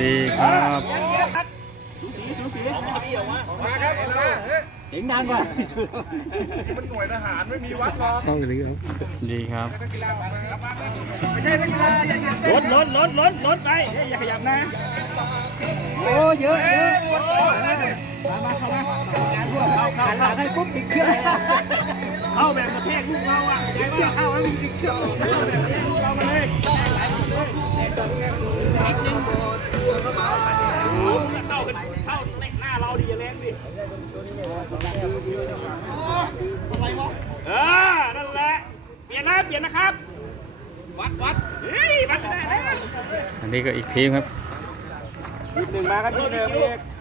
ดีครับเสียงดังกว่ามันหน่วยทหารไม่มีวัดหรอกต้องเลยครับ ดีครับรถรถรถรถรถไปอย่าขยับนะ โอ้เยอะเยอะมามาเข้ามาเข้าเข้าเข้าให้ปุ๊บติดเชื้อเข้าแบบกระแทกลูกเราอะเชือกเข้าให้มันติดเชื้อลูกเรามาเลย เข้าเข้าเตะหน้าเราดิอย่าแรงดิเออนั่นแหละเปลี่ยนนะเปลี่ยนนะครับ วัดวัดเฮ้ยวัดไม่ได้แล้วอันนี้ก็อีกทีมครับนิดหนึ่งมาครับพี่หนึ่งเ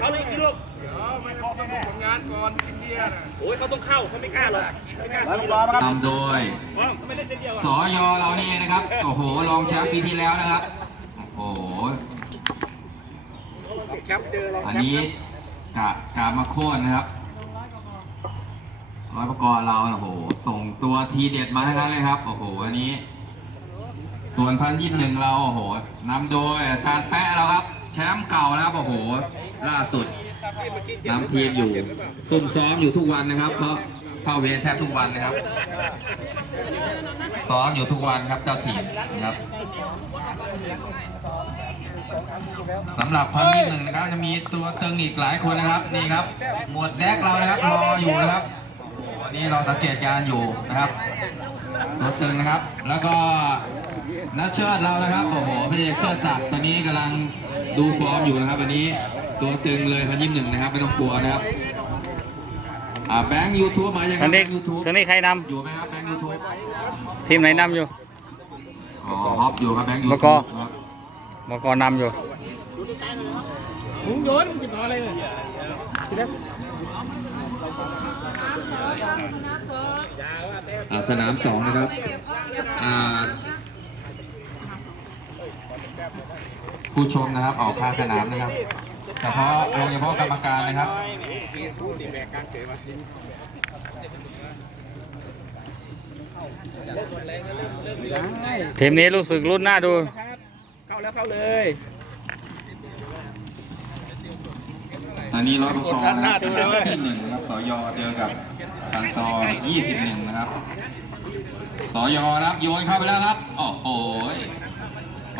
ขาเลยกี่ลูกเดี๋ยวไม่ต้องต้องผลงานก่อนกินเบียร์นะโอ้ยเขาต้องเข้าเขาไม่กล้าหรอกไม่กล้าตีหรอกนำโดยเพราะเขาไม่เล่นเส้นเดียวสอะอยอเรานี่นะครับโอ้โหรองแชมป์ปีที่แล้วนะครับโอ้โหแคปเจอเราอันนี้กะกามาโค่นนะครับร้อยประกอบเราโอ้โหส่งตัวทีเด็ดมาทั้งนั้นเลยครับโอ้โหอันนี้ ส่วนพันยี่สิบหนึ่งเราโอ้โหนำโดยอาจารย์แปะเราครับ แชมป์เก่านะครับโอ้โห ล่าสุดนำทีมอยู่ซุ่มซ้อมอยู่ทุกวันนะครับ เพราะเข้าเวรแทบทุกวันนะครับ ซ้อมอยู่ทุกวันครับเจ้าทีมนะครับสำหรับพันยี่หนึ่งนะครับ จะมีตัวตึงอีกหลายคนนะครับนี่ครับ หมวดแดกเรานะครับรออยู่นะครับวันนี้เราสังเกตการณ์อยู่นะครับตัวตึงนะครับ แล้วก็นักเชิดเรานะครับโอ้โหพระเอกเชิดศักดิ์ตอนนี้กำลังดูฟอร์มอยู่นะครับวันนี้ ตัวตึงเลยพันยี่หนึ่งนะครับ ไม่ต้องกลัวนะครับอ่าแบงค์ยูทูบมายังคทารังบแบนี้งค์ยูทูบทางนี้ใครนอยู่ไหมครับแบงค์ยูทูบำทีมไหนนำอยู่ อ๋อฮอปอยู่ครับแบงค์ยูบทูกบครับบกนำอยู่มุ้งโยนกินอะไรเลยอ่าสนามสองนะครับอ่าผู้ชมนะครับออกคาสนามนะครับ เฉพาะโดยเฉพาะกรรมการนะครับทีมนี้รู้สึกรุ่นหน้าดู เข้าแล้วเข้าเลยตอนนี้ร้อยประกอบนะครับสนามที่หนึ่งนะครับสยเจอกับทางซอยี่สิบหนึ่งนะครับสยนะครับโยนเข้าไปแล้วครับโอ้โห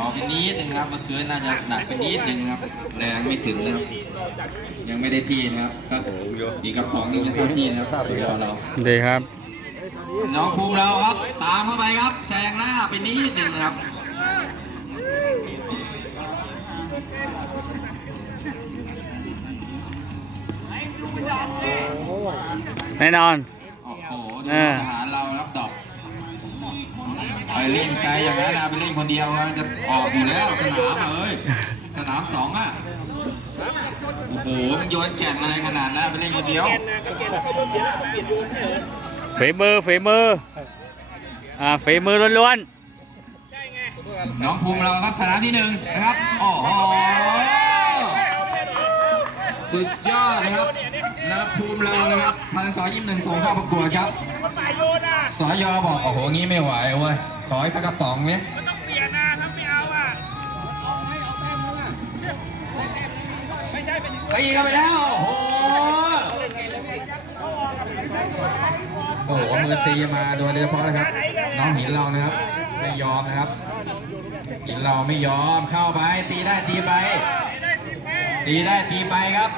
พอไปนิดนึงครับเมื่อคืนน่าจะหนักไปนิดนึงครับ แรงไม่ถึงนะครับ ยังไม่ได้ที่นะครับสักอีกกระป๋องนึงจะเข้าที่นะครับสยเรา ดีครับ น้องภูมิเราครับ ตามเข้าไปครับแซงหน้าไปนิดนึงนะครับแน่นอน โอ้โหดูเออ ทหารเราครับดอกไป เล่นไกลอย่างนั้นนะไปเล่นคนเดียวนะจะออกอยู่แล้วสนามอะเอ้ยสนามสองอะโอ้โหมันโยนแก่นอะไรขนาดนั้นไปเล่นคนเดียวแกนนะก็แกนแล้วเขาโดนเสียแล้วต้องเปลี่ยนโยนให้เหรอฝีมือฝีมืออ่าฝีมือล้วนใช่ไงน้องภูมิเราครับสนามที่หนึ่งนะครับโอ้โหสุดยอดนะครับน้ำภูมิเรานะครับพันสอยี่สิบหนึ่งส่งเข้าประกวดครับคนฝ่ายโยนอะสอยอบอกโอ้โหงี้ไม่ไหวเว้ย ขออีกสักกระป๋องเนี้ยมันต้องเปลี่ยนนะถ้าไม่เอาอะไม่ใช่เป็นตีกันไปแล้วโอ้โหโอ้โหมือตีมาโดยเฉพาะนะครับ น้องหินเรานะครับ ไม่ยอมนะครับ หินเราไม่ยอมเข้าไปตีได้ตีไปตีได้ตีไปครับ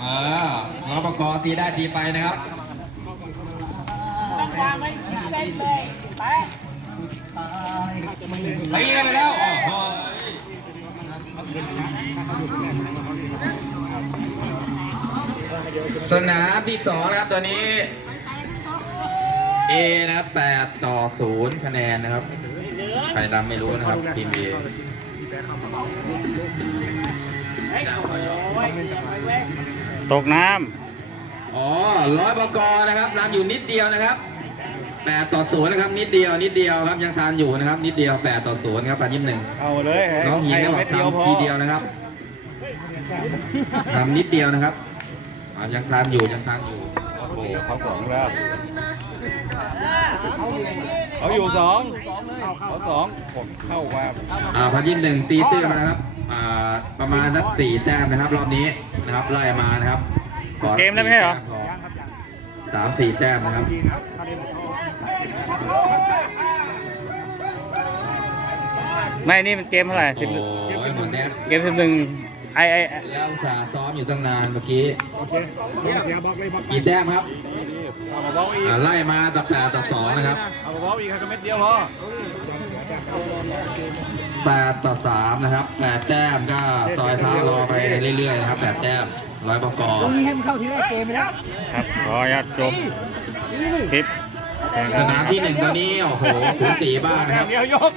เออรปกตีได้ตีไปนะครับตี กันไปแล้วโอ้โหสนามที่สองนะครับตัวนี้ A นะครับ8ต่อ0คะแนนนะครับ ใครนำไม่รู้นะครับทีม A ๆตกน้อ๋อร้อยบกนะครับนำอยู่นิดเดียวนะครับ 8ต่อ0นะครับนิดเดียวนิดเดียวครับยังทานอยู่นะครับนิดเดียว8ต่อ0ครับพันยี่สิบหนึ่งเอาเลยน้องหินก็บอกทำทีเดียวนะครับทำนิดเดียวนะครับอ่ายังทานอยู่ยังทานอยู่โอ้โหเขาสองแล้วเขาอยู่สองสองผมเข้ามาอ่าพันยี่หนึ่งตีตื้นมานะครับอ่าประมาณสักสี่แต้มนะครับ รอบนี้นะครับไล่มานะครับขอเกมแล้วไม่ใช่เหรอสามสี่แต้มนะครับ ไม่นี่มันเกมเท่าไหร่สิบโอ้ยหมดแดกเกมสิบหนึ่งไอไอแล้วอุตส่าห์ซ้อมอยู่ตั้งนานเมื่อกี้โอเคเสียบอกเลยบอกกี่แต้มครับเอาเบาๆอีกอ่าไล่มาตับแปดตับสองนะครับเอาเบาๆอีกแค่เม็ดเดียวพอแปดต่อสามนะครับแปดแต้มก็ซอยเท้ารอไปเรื่อยๆนะครับแปดแต้มร้อยประกอบตรงนี้ให้มันเข้าทีแรกเกมไปแล้วครับขออนุญาตจบคลิป สนามที่หนึ่งตอนนี้ โอ้โหสูสีบ้างนะครับ เดี๋ยวยก